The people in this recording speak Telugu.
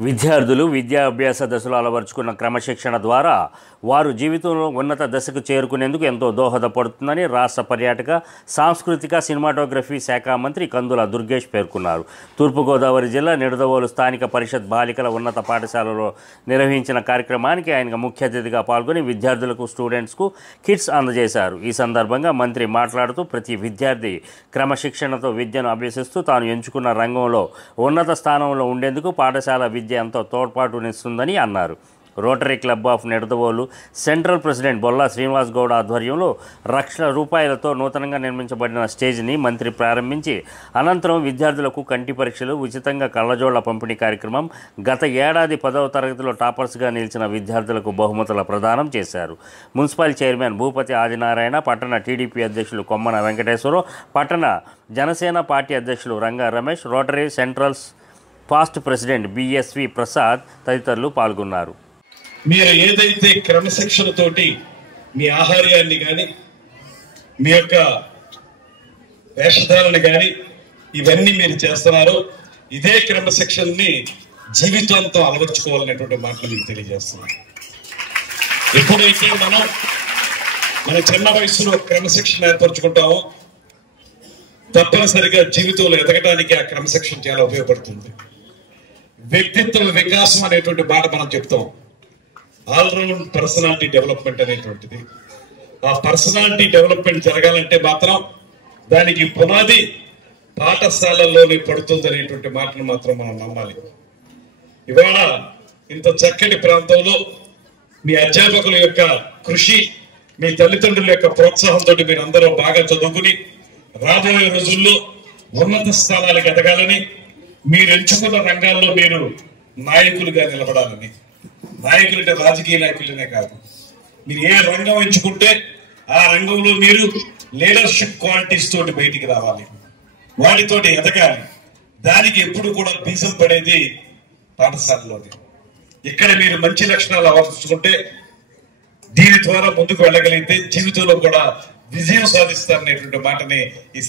విద్యార్థులు విద్యా అభ్యాస దశలో అలవర్చుకున్న క్రమశిక్షణ ద్వారా వారు జీవితంలో ఉన్నత దశకు చేరుకునేందుకు ఎంతో దోహదపడుతుందని రాష్ట్ర పర్యాటక సాంస్కృతిక సినిమాటోగ్రఫీ శాఖ మంత్రి కందుల దుర్గేష్ పేర్కొన్నారు. తూర్పుగోదావరి జిల్లా నిడదవోలు స్థానిక పరిషత్ బాలికల ఉన్నత పాఠశాలలో నిర్వహించిన కార్యక్రమానికి ఆయన ముఖ్య అతిథిగా పాల్గొని విద్యార్థులకు స్టూడెంట్స్కు కిట్స్ అందజేశారు. ఈ సందర్భంగా మంత్రి మాట్లాడుతూ ప్రతి విద్యార్థి క్రమశిక్షణతో విద్యను అభ్యసిస్తూ తాను ఎంచుకున్న రంగంలో ఉన్నత స్థానంలో ఉండేందుకు పాఠశాల విద్య ఎంతో తోడ్పాటునిస్తుందని అన్నారు. Rotary club of Nidadavolu central president Bolla Srinivas Goud ఆధ్వర్యంలో ₹1,00,000 నూతనంగా నిర్మించబడిన స్టేజ్ని మంత్రి ప్రారంభించి అనంతరం విద్యార్థులకు కంటి పరీక్షలు, ఉచితంగా కళ్ళజోళ్ల పంపిణీ కార్యక్రమం, గత ఏడాది 10వ తరగతిలో టాపర్స్గా నిలిచిన విద్యార్థులకు బహుమతుల ప్రదానం చేశారు. మున్సిపల్ చైర్మన్ భూపతి ఆదినారాయణ, పట్టణ టీడీపీ అధ్యక్షులు కొమ్మన వెంకటేశ్వరరావు, పట్టణ జనసేన పార్టీ అధ్యక్షులు Ranga Ramesh, rotary centrals past president BSV Prasad తదితరులు పాల్గొన్నారు. మీరు ఏదైతే క్రమశిక్షణతోటి మీ ఆహార్యాన్ని కానీ మీ యొక్క వేషధారణ కానీ ఇవన్నీ మీరు చేస్తున్నారో ఇదే క్రమశిక్షణని జీవితాంతం అలవర్చుకోవాలనేటువంటి మాటలు మీకు తెలియజేస్తున్నాను. ఎప్పుడైతే మన చిన్న వయసులో క్రమశిక్షణ ఏర్పరచుకుంటామో తప్పనిసరిగా జీవితంలో ఎదగడానికి ఆ క్రమశిక్షణ చాలా ఉపయోగపడుతుంది. వ్యక్తిత్వ వికాసం అనేటువంటి మాట మనం చెప్తాం. ఆల్రౌండ్ పర్సనాలిటీ డెవలప్మెంట్ అనేటువంటిది. ఆ పర్సనాలిటీ డెవలప్మెంట్ జరగాలంటే మాత్రం దానికి పునాది పాఠశాలల్లోనే పడుతుంది అనేటువంటి మాటను మాత్రం మనం నమ్మాలి. ఇవాళ ఇంత చక్కటి ప్రాంతంలో మీ అధ్యాపకుల యొక్క కృషి, మీ తల్లిదండ్రుల యొక్క ప్రోత్సాహంతో మీరు అందరూ బాగా చదువుకుని రాబోయే రోజుల్లో ఉన్నత స్థానాలకు ఎదగాలని, మీరు ఎంచుకున్న రంగాల్లో మీరు నాయకులుగా నిలబడాలని. నాయకులు అంటే రాజకీయ నాయకులనే కాదు, మీరు ఏ రంగం ఎంచుకుంటే ఆ రంగంలో మీరు లీడర్షిప్ క్వాలిటీస్ తోటి బయటికి రావాలి, వాటితోటి ఎదగాలి. దానికి ఎప్పుడు కూడా బీజం పడేది పాఠశాలలోనే. ఇక్కడ మీరు మంచి లక్షణాలు అలవర్చుకుంటే దీని ద్వారా ముందుకు వెళ్ళగలిగితే జీవితంలో కూడా విజయం సాధిస్తారనేటువంటి మాటని ఈ